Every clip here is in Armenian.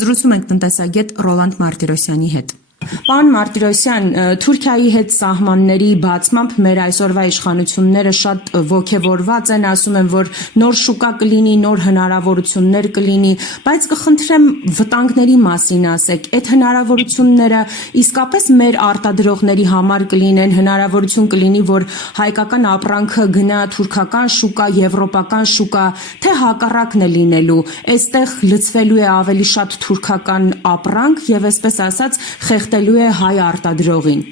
Զրուցում ենք տնտեսագետ Ռոլանդ Մարտիրոսյանի հետ։ Պարոն Մարտիրոսյան, Թուրքիայի հետ սահմանների բացմամբ մեր այսօրվա իշխանությունները շատ ոգևորված են, ասում են, որ նոր շուկա կլինի, նոր հնարավորություններ կլինի, բայց կխնդրեմ վտանգների մասին ասեք, այդ հնարավորությունները իսկապես մեր արտադրողների համար կլինեն, հնարավորություն կլինի, որ հայկական ապրանքը գնա թուրքական շուկա, եվրոպական շուկա, թե հակառակն է լինելու, այստեղ լցվելու է ավելի շատ թուրքական ապրանք եւ այսպես ասած խեղդելու է հայ արտադրողին։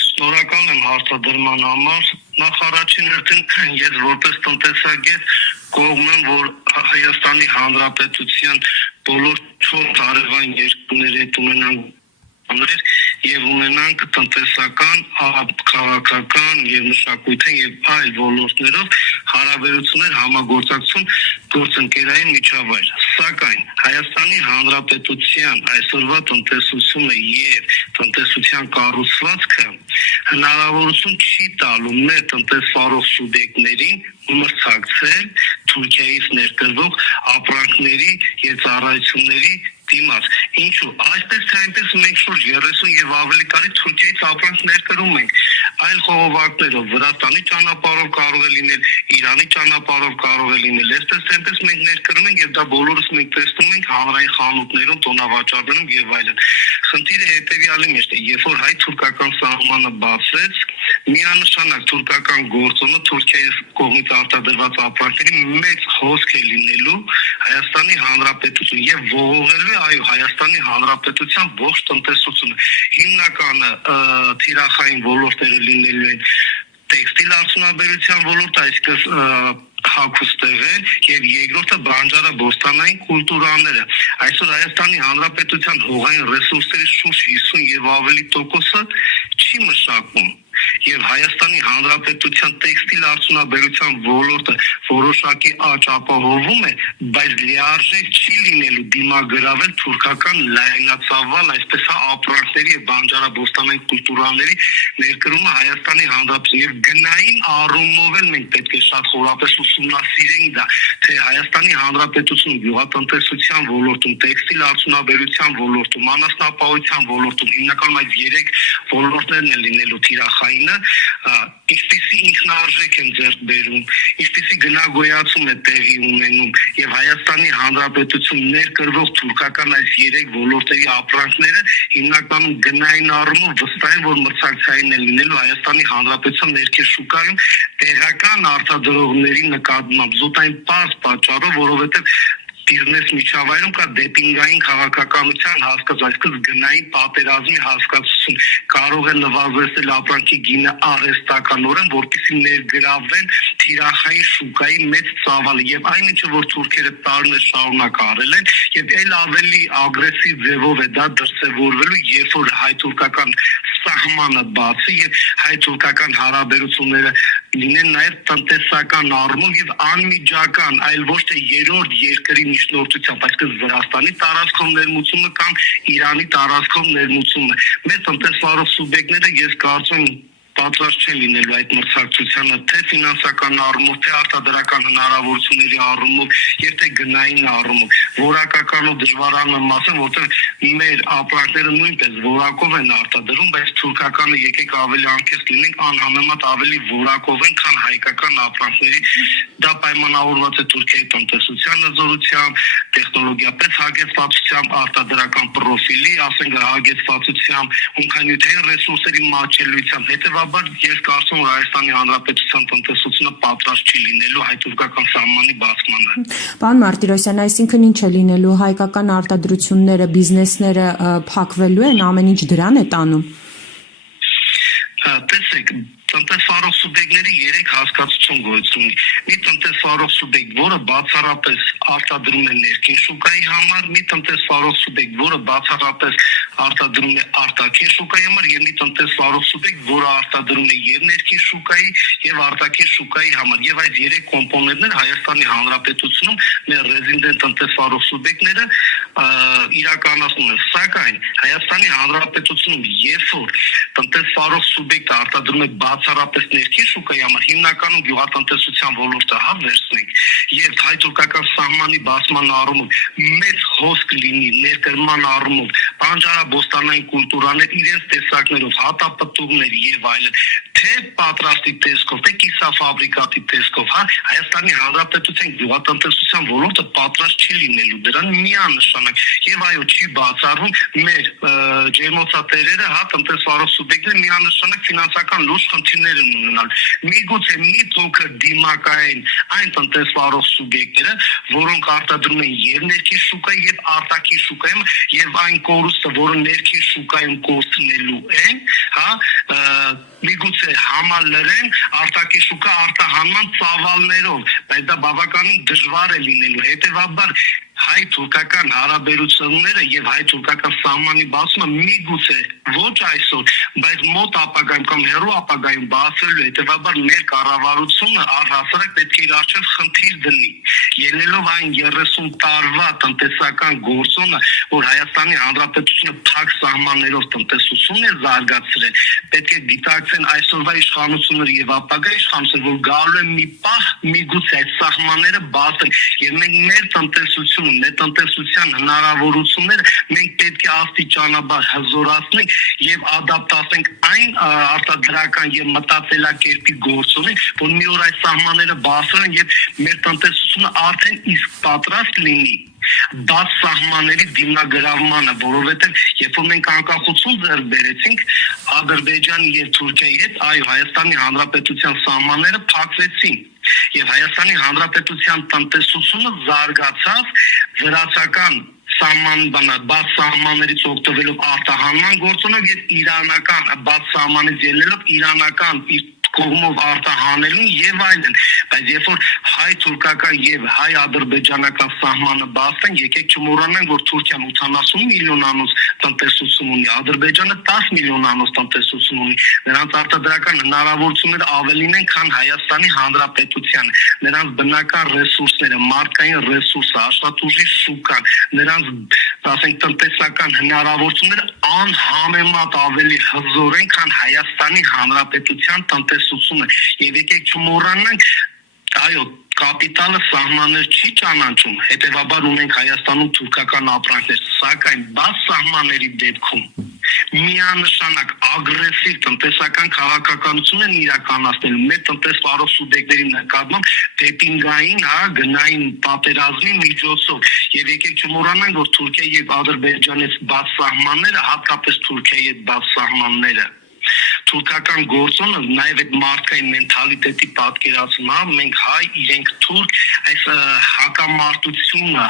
Շնորհակալ եմ հարցադրման համար։ Նախ առաջին հերթին ես որպես տնտեսագետ կողմ եմ, որ Հայաստանի Հանրապետության բոլոր 4 հարևան երկրների հետ ունենանք եւ ունենանք տնտեսական, քաղաքական եւ մշակութային եւ այլ ոլորտներով հարաբերություններ համագործակցություն գործընկերային միջավայր։ Սակայն Հայաստանի Հանրապետության այսօրվա տնտեսությունը եւ տնտեսության կառուցվածքը հնարավորություն չի տալու մեր տնտեսվարող սուբյեկտներին մրցակցել Թուրքիայից ներկրվող ապրանքների եւ ծառայությունների դիմաց։ Ինչու՞։ Այսպես թե այնպես մենք շուրջ 30 եւ ավելի տարի Թուրքիայից ապրանք ներկրում ենք այլ խողովակներով, Վրաստանի ճանապարհով կարող է լինել, Իրանի ճանապարհով կարող է լինել։ Այսպես թե այնպես մենք ներկրում ենք եւ դա բոլորս մենք տեսնում ենք հանրային խանութներում, տոնավաճառներում եւ այլն։ Խնդիրը հետեւյալի մեջ է, երբ որ հայ-թուրքական սահմանը բացվեց, միանշանակ թուրքական գործոնը Թուրքիայի կողմից արտադրված ապրանքների մեծ հոսք է լինելու Հայաստանի Հանրապետություն եւ ողողելու այո Հայաստանի Հանրապետության ողջ տնտեսությունը։ Հիմնականը թիրախային ոլորտները լինելու են տեքստիլ արդյունաբերության ոլորտ, այսինքն հագուստեղեն եւ երկրորդը բանջարաբոստանային կուլտուրաները։ Այսօր Հայաստանի Հանրապետության հողային ռեսուրսների շուրջ 50 եւ ավելի տոկոսը չի մշակվում եւ Հայաստանի Հանրապետության տեքստիլ արդյունաբերության ոլորտը որոշակի աճ ապահովում է, բայց լիարժեք չի լինելու դիմագրավել թուրքական լայնածավալ այսպես ապրանքների եւ բանջարաբոստանային կուլտուրաների ներկրումը Հայաստանի Հանրապետության եւ գնային առումով էլ մենք պետք է շատ խորապես ուսումնասիրենք դա, թե Հայաստանի Հանրապետությունը գյուղատնտեսության ոլորտում, տեքստիլ արդյունաբերության ոլորտում, անասնապահության ոլորտում հիմնականում այդ 3 ոլորտներն են լինելու թիրախայինը, ինչպիսի ինքնարժեք են ձեռք բերում, ինչպիսի գնագոյացում է տեղի ունենում եւ Հայաստանի Հանրապետություն ներկրվող թուրքական այս 3 ոլորտերի ապրանքները հիմնականում գնային առումով վստահ են, որ մրցակցային են լինելու Հայաստանի Հանրապետության ներքին տեղական արտադրողների նկատմամբ զուտային պարզ պատճառով, որովհետեւ բիզնես միջավայրում կա դեպինգային քաղաքականության հասկացություն, այսինքն գնային պատերազմի հասկացություն, կարող է նվազեցնել ապրանքի գինը արհեստականորեն, որպեսզի ներգրավեն թիրախային շուկայի մեծ ծավալը եւ այն ինչը որ թուրքերը տարիներ շարունակ արել են եւ այլ ավելի ագրեսիվ ձևով է դա դրսեւորվելու, երբ որ հայ-թուրքական սահմանը բացի եւ հայ-թուրքական հարաբերությունները լինեն նաեւ տնտեսական առումով եւ անմիջական, այլ ոչ թե երրորդ երկրի միջնորդությամբ, այսինքն Վրաստանի տարածքում ներմուծումը կամ Իրանի տարածքում ներմուծումը։ Մեր տնտեսվարող սուբյեկտները ես կարծում եմ պատրաստ չեն լինելու այդ մրցակցությանը, թե ֆինանսական առումով, թե արտադրական հնարավորությունների առումով, եւ թե գնային առումով։ Որակականով դժվարանում ասեմ, որտեղ մեր ապրանքները նույնպես որակով են արտադրում, բայց թուրքականը եկեք ավելի անկեղծ լինենք, անհամեմատ ավելի որակով են, քան հայկական ապրանքների։ Դա պայմանավորված է Թուրքիայի տնտեսության հզորությամբ, տեխնոլոգիապես հագեցվածությամբ, արտադրական պրոֆիլի, ասենք հագեցվածությամբ, հումքանյութային ռեսուրսերի մատչելիությամբ, հետեւաբար ես կարծում եմ Հայաստանի Հանրապետության տնտեսությունը պատրաստ չի լինելու հայ-թուրքական սահմանի բացմանը։ Պարոն Մարտիրոսյան, այսինքն ինչ է լինելու, հայկական արտադրությունները, բիզնեսները փակվելու են, ամեն ինչ դրան է տանում։ Տեսեք, տնտեսվարող սուբյեկտների 3 հասկացություն գոյություն ունի։ Մի տնտեսվարող սուբյեկտ, որը բացառապես արտադրում է ներքին շուկայի համար, մի տնտեսվարող սուբյեկտ, որը բացառապես արտադրում է արտաքին շուկայի համար, եւ մի տնտեսվարող սուբյեկտ, որը արտադրում է եւ ներքին շուկայի եւ արտաքին շուկայի համար։ Եվ այդ 3 կոմպոնենտները Հայաստանի Հանրապետությունում մեր ռեզիդենտ տնտեսվարող սուբյեկտները իրականացնում են։ Սակայն Հայաստանի Հանրապետությունում երբ որ տնտեսվարող սուբյեկտը արտադրում է բացառապես ներքին շուկայի համար, հիմնականում գյուղատնտեսության ոլորտում ոլորտը վերցնենք եւ հայ-թուրքական սահմանի բացման առումով մեծ հոսք լինի ներկրման առումով բանջարաբոստանային կուլտուրաներ իրենց տեսակներով հատապտուղներ եւ այլն թե պատրաստի տեսքով թե կիսաֆաբրիկատի տեսքով Հայաստանի Հանրապետության գյուղատնտեսության ոլորտը պատրաստ չի լինելու դրան միանշանակ եւ այո չի բացառվում մեր ջերմոցատերերը տնտեսվարող սուբյեկտները միանշանակ ֆինանսական լուրջ խնդիրներ ունենալ միգուցե մի փոքր դիմակային այն տնտեսվարող սուբյեկտները որոնք արտադրում են եւ ներքին շուկա եւ արտաքին շուկայում եւ այն կորուստը որը ներքին շուկայում կորցնելու են միգուցե համալրեն արտաքին շուկա արտահանման ծավալներով բայց դա բավականին դժվար է լինելու հետեւաբար հայ-թուրքական հարաբերությունները եւ հայ-թուրքական սահմանի բացումը միգուցե ոչ այսօր, բայց մոտ ապագայում կամ հեռու ապագայում բացելու հետեւաբար մեր կառավարությունը առհասարակ պետք է իր առջև խնդիր դնի ելնելով այն 30 տարվա տնտեսական գործոնը, որ Հայաստանի Հանրապետությունը փակ սահմաններով տնտեսություն է զարգացրել, պետք է դիտարկեն այսօրվա իշխանությունները եւ ապագա իշխանությունները, որ գալու են մի պահ միգուցե այդ սահմանները բացեն եւ մենք մեր տնտեսությունը ներտնտեսության հնարավորությունները մենք պետք է աստիճանաբար հզորացնենք եւ ադապտացնենք այն արտադրական եւ մտածելակերպի գործոնին, որ մի օր այս սահմանները բացեն եւ մեր տնտեսությունը արդեն իսկ պատրաստ լինի բաց սահմանների դիմագրավմանը, որովհետև երբ որ մենք անկախություն ձեռք բերեցինք Ադրբեջանի եւ Թուրքիայի հետ, այո, Հայաստանի Հանրապետության սահմանները փակվեցին եւ Հայաստանի Հանրապետության տնտեսությունը զարգացավ վրացական բաց սահմաններից օգտվելով արտահանման գործոնով եւ իրանական բաց սահմանից ելնելով իրանական կողմով արտահանելուն եւ այլն, բայց երբ որ հայ-թուրքական եւ հայ-ադրբեջանական սահմանը բացեն, եկեք չմոռանանք, որ Թուրքիան 80 միլիոնանոց տնտեսություն ունի, Ադրբեջանը 10 միլիոնանոց տնտեսություն ունի, նրանց արտադրական հնարավորությունները ավելին են, քան Հայաստանի Հանրապետությանը, նրանց բնական ռեսուրսները, մարդկային ռեսուրսը, աշխատուժի շուկան, նրանց ասենք տնտեսական հնարավորությունները անհամեմատ ավելի հզոր են, քան Հայաստանի Հանրապետության տնտեսությունը եւ եկեք չմոռանանք այո կապիտալը սահմաններ չի ճանաչում հետեւաբար ունենք Հայաստանում թուրքական ապրանքներ սակայն բաց սահմանների դեպքում միանշանակ ագրեսիվ տնտեսական քաղաքականություն են իրականացնելու մեր տնտեսվարող սուբյեկտների նկատմամբ դեպինգային գնային պատերազմի միջոցով եւ եկեք չմոռանանք որ Թուրքիայի եւ Ադրբեջանի բաց սահմանները հատկապես Թուրքիայի հետ բաց սահմանները թուրքական գործոնը նաև այդ մարդկային մենթալիտետի պատկերացումը մենք հայ իրենք թուրք այս հակամարտությունը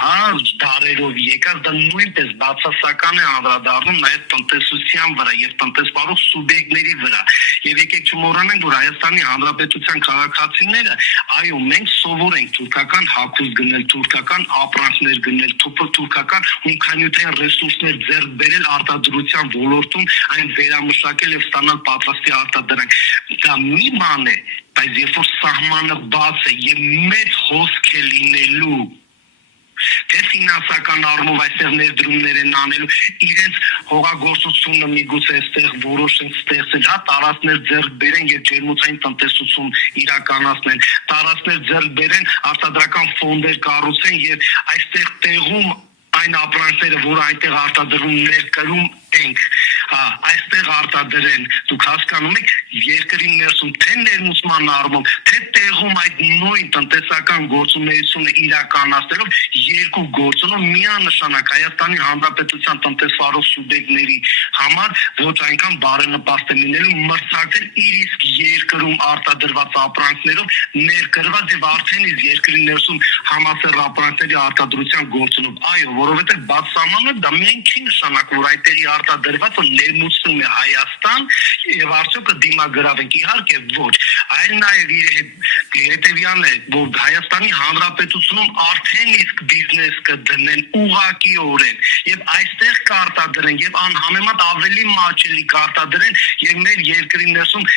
դարերով եկած դա նույնպես բացասական է անդրադառնում նաև տնտեսության վրա եւ տնտեսվարող սուբյեկտների վրա եւ եկեք չմոռանանք որ Հայաստանի Հանրապետության քաղաքացիները այո մենք սովոր ենք թուրքական հագուստ գնել թուրքական ապրանքներ գնել թուրքական հումքանյութային ռեսուրսներ ձեռք բերել արտադրության ոլորտում այն վերամշակել եւ ստանալ պատրաստի արտադրանք դա մի բան է բայց երբ որ սահմանը բաց է եւ մեծ հոսք է լինելու թե ֆինանսական առումով այստեղ ներդրումներ են անելու իրենց հողագործությունը միգուցե այստեղ որոշեն ստեղծել տարածքներ ձեռք բերեն եւ ջերմոցային տնտեսություն իրականացնեն տարածքներ ձեռք բերեն արտադրական ֆոնդեր կառուցեն եւ այստեղ տեղում այն ապրանքները որ այդտեղ արտադրում ներկրում ենք այստեղ արտադրեն դուք հասկանում եք երկրի ներսում թե ներմուծման առումով թե տեղում այդ նույն տնտեսական գործունեությունը իրականացնելով երկու գործոնով միանշանակ Հայաստանի Հանրապետության տնտեսվարող սուբյեկտների համար ոչ այնքան բարենպաստ է լինելու մրցակցել իր իսկ երկրում արտադրված ապրանքներով ներկրված եւ արդեն իսկ երկրի ներսում համասեռ ապրանքների արտադրության գործոնով այո որովհետեւ բաց սահմանը դա միայն չի նշանակում որ այդտեղի արտադրվածը ներմուծվում է Հայաստան եւ արդյոք դիմագրավենք իհարկե ոչ այլ նաեւ հետեւյալն է որ Հայաստանի Հանրապետությունում արդեն իսկ բիզնես կդնեն ուղղակիորեն եւ այստեղ կարտադրեն եւ անհամեմատ ավելի մաչելի կարտադրեն եւ մեր երկրի ներսում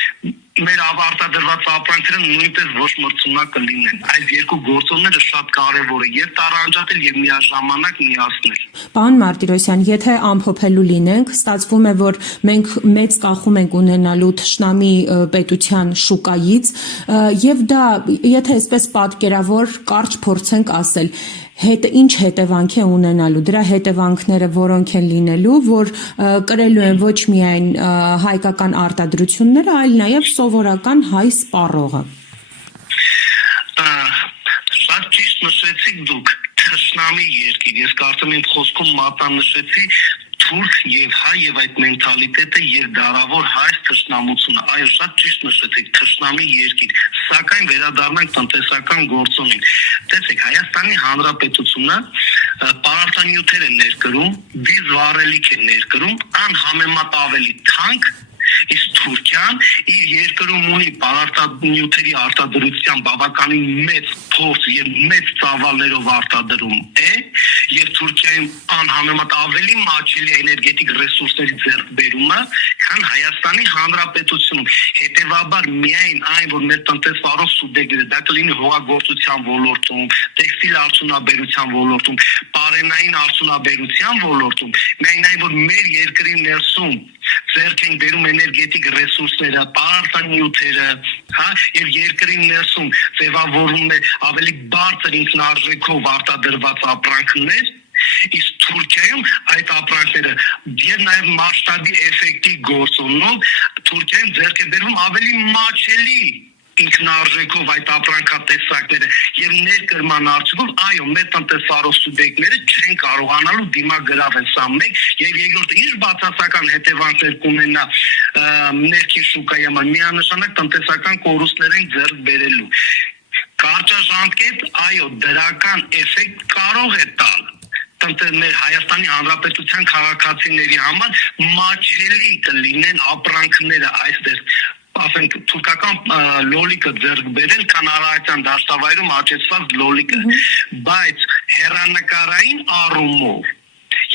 մեր արտադրված ապրանքները նույնպես ոչ մրցունակ կլինեն։ Այս երկու գործոնները շատ կարևոր է եւ տարանջատել եւ միաժամանակ միացնել։ Պարոն Մարտիրոսյան, եթե ամփոփելու լինենք, ստացվում է, որ մենք մեծ կախում ենք ունենալու թշնամի պետության շուկայից եւ դա, եթե այսպես պատկերավոր կարճ փորձենք ասել, ինչ հետևանք է ունենալու, դրա հետևանքները որոնք են լինելու, որ կրելու են ոչ միայն հայկական արտադրությունները, այլ նաև սովորական հայ սպառողը։ Շատ ճիշտ նշեցիք դուք, թշնամի երկիր, ես կարծում եմ խոսքում մատնանշեցի թուրք եւ հայ եւ այդ մենթալիտետը եւ դարավոր հայ թշնամությունը, այո, շատ ճիշտ նշեցիք, թշնամի երկիր, սակայն վերադառնանք տնտեսական գործոնին։ Տեսեք, Հայաստանի Հանրապետությունը պարարտանյութեր է ներկրում, դիզվառելիք է ներկրում, անհամեմատ ավելի թանկ, իսկ Թուրքիան իր երկրում ունի պարարտանյութերի արտադրության բավականին մեծ փորձ եւ մեծ ծավալներով արտադրում է, եւ Թուրքիայում անհամեմատ ավելի մաչելի էներգետիկ ռեսուրսների ձեռքբերումը, քան Հայաստանի Հանրապետությունում։ Հետևաբար միայն այն, որ մեր տնտեսվարող սուբյեկտները, դա կլինի հողագործության ոլորտում, տեքստիլ արդյունաբերության ոլորտում, պարենային արդյունաբերության ոլորտում, միայն այն, որ մեր երկրի ներսում ձեռք են բերում էներգետիկ ռեսուրսները, պարարտանյութերը, եւ երկրի ներսում ձևավորվում է ավելի բարձր ինքնարժեքով արտադրված ապրանքներ, իսկ Թուրքիայում այդ ապրանքները եւ նաեւ մասշտաբի էֆեկտի գործոնով Թուրքիայում ձեռք է բերվում ավելի մաչելի ինքնարժեքով այդ ապրանքատեսակները եւ ներկրման արդյունքում այո մեր տնտեսվարող սուբյեկտները չեն կարողանալու դիմագրավել սա մեկ եւ երկրորդ ինչ բացասական հետևանքներ կունենա ներքին շուկայի համար միանշանակ տնտեսական կորուստներ են ձեռք բերելու կարճաժամկետ այո դրական էֆեկտ կարող է տալ մեր Հայաստանի Հանրապետության քաղաքացիների համար մաչելի կլինեն ապրանքները այստեղ ասենք թուրքական լոլիկը ձեռք բերել, քան արարատյան դաշտավայրում աճեցված լոլիկը, բայց հեռանկարային առումով,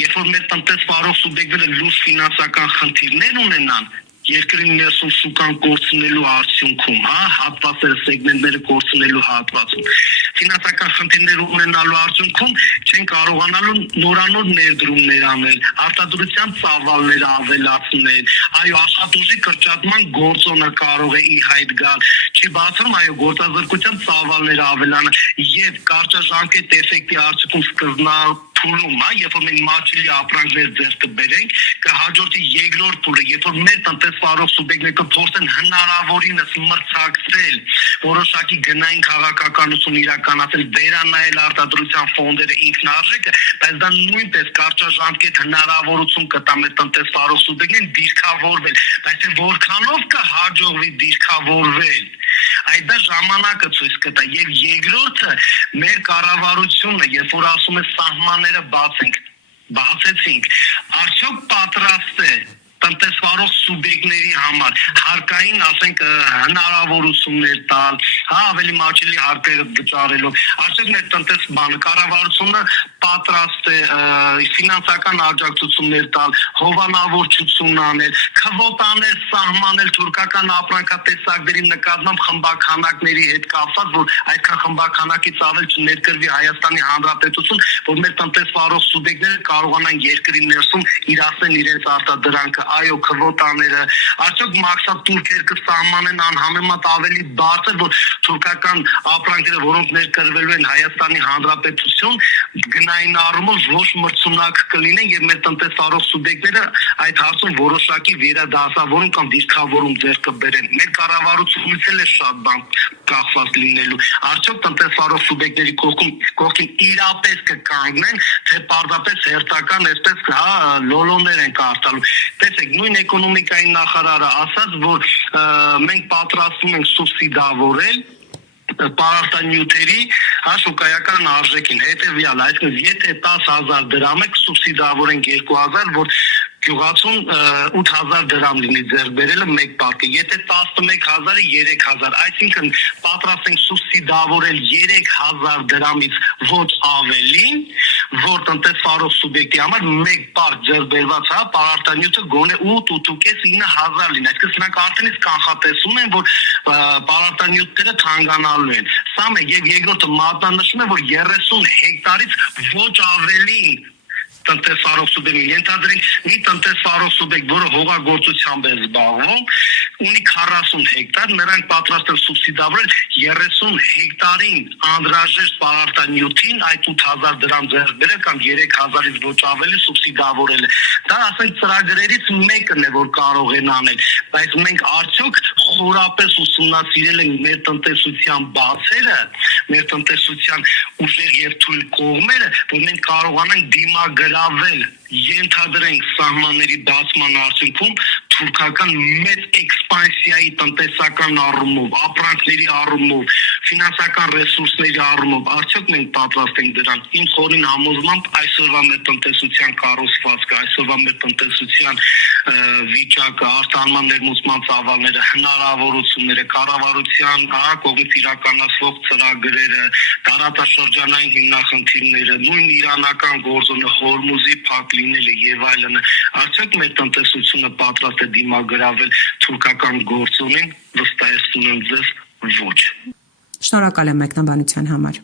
երբ որ մեր տնտեսվարող սուբյեկտները լուրջ ֆինանսական խնդիրներ ունենան, երկրի ներսում շուկան կորցնելու արդյունքում, հատվածները սեգմենտները կորցնելու հատվածում, ֆինանսական խնդիրներ ունենալու արդյունքում չեն կարողանալու նորանոր ներդրումներ անել, արտադրության ծավալները ավելացնել, այո, աշխատուժի կրճատման գործոնը կարող է ի հայտ գալ, չի բացում, այո, գործազրկության ծավալները ավելանան եւ կարճաժամկետ էֆեկտի արդյունքում սկզբնափուլում, երբ որ մենք մաչելի ապրանքներ ձեռք կբերենք, կհաջորդի երկրորդ փուլը, երբ որ մեր տնտեսվարող սուբյեկտները կփորձեն հնարավորինս մրցակցել որոշակի գնային քաղաքականություն իրականացնել, վերանայել արտադրության ֆոնդերը ինքնարժեքը, բայց դա նույնպես կարճաժամկետ հնարավորություն կտա մեր տնտեսվարող սուբյեկտներին դիրքավորվել, բայց որքանով կհաջողվի դիրքավորվել այդ դա ժամանակը ցույց կտա եւ երկրորդը մեր կառավարությունը երբ որ ասում է սահմանները բացեցինք արդյոք պատրաստ է տնտեսվարող սուբյեկտների համար հարկային ասենք հնարավորություններ տալ, ավելի մաչելի հարկեր վճարելով, արդյոք մեր տնտեսբանը կառավարությունը պատրաստ է ֆինանսական աջակցություններ տալ, հովանավորչություն անել, քվոտաներ սահմանել թուրքական ապրանքատեսակների նկատմամբ խմբաքանակների հետ կապված, որ այդքան խմբաքանակից ավել չներկրվի Հայաստանի Հանրապետություն, որ մեր տնտեսվարող սուբյեկտները կարողանան երկրի ներսում իրացնել իրենց արտադրանքը այո քվոտաները արդյոք մաքսատուրքեր կսահմանեն անհամեմատ ավելի բարձր որ թուրքական ապրանքները որոնք ներկրվելու են Հայաստանի Հանրապետություն գնային առումով ոչ մրցունակ կլինեն եւ մեր տնտեսվարող սուբյեկտները այդ հարցում որոշակի վերադասավորում կամ դիրքավորում ձեռք կբերեն մեր կառավարությունից էլ է շատ բան կախված լինելու արդյոք տնտեսվարող սուբյեկտների կողքին իրապես կկանգնեն թե պարզապես հերթական այսպես լոլոներ են կարտալու նույն էկոնոմիկայի նախարարը ասաց, որ մենք պատրաստվում ենք սուբսիդավորել պարարտանյութերի շուկայական արժեքին հետևյալ, այսինքն եթե 10,000 դրամ է սուբսիդավորենք 2,000, որ գյուղացուն 8,000 դրամ լինի ձեռք բերելը մեկ պարկը, եթե 11,000-ը 3,000, այսինքն պատրաստ ենք սուբսիդավորել 3,000 դրամից ոչ ավելին, որ տնտեսվարող սուբյեկտի համար մեկ պարկ ձեռբերված պարարտանյութը գոնե 8.5-9,000 լինի, այսինքն նրանք արդեն իսկ կանխատեսում են, որ պարարտանյութերը թանկանալու են։ Սա մեկ, եւ երկրորդը մատնանշում է, որ 30 հեկտարից ոչ ավելին տնտեսվարող սուբյեկտ, ենթադրենք մի տնտեսվարող սուբյեկտ, որը հողագործությամբ է զբաղվում, ունի 40 հեկտար, նրանք պատրաստ են սուբսիդավորել 30 հեկտարին անհրաժեշտ պարարտանյութին այդ 8,000 դրամ ձեռք բերել կամ 3,000-ից ոչ ավելի սուբսիդավորել։ Դա ասենք ծրագրերից մեկն է, որ կարող են անել, բայց մենք արդյոք խորապես ուսումնասիրել ենք մեր տնտեսության բացերը, մեր տնտեսության ուժեղ եւ թույլ կողմերը, որ մենք կարողանանք դիմագրավել, ենթադրենք սահմանների բացման արդյունքում թուրքական մեծ էքսպանսիայի տնտեսական առումով, ապրանքների առումով, ֆինանսական ռեսուրսների առումով, արդյոք մենք պատրաստ ենք դրան։ Իմ խորին համոզմամբ այսօրվա մեր տնտեսության կառուցվածքը, այսօրվա մեր տնտեսության վիճակը, արտահանման ներմուծման ծավալները, հնարավորությունները, կառավարության կողմից իրականացվող ծրագրերը, տարածաշրջանային հիմնախնդիրները, նույն իրանական գործոնը, Հորմուզի փակ լինելը եւ այլն, արդյոք մեր տնտեսությունը պատրաստ է դիմագրավել թուրքական գործոնին, վստահեցնում եմ ձեզ ոչ։ Շնորհակալ եմ մեկնաբանության համար։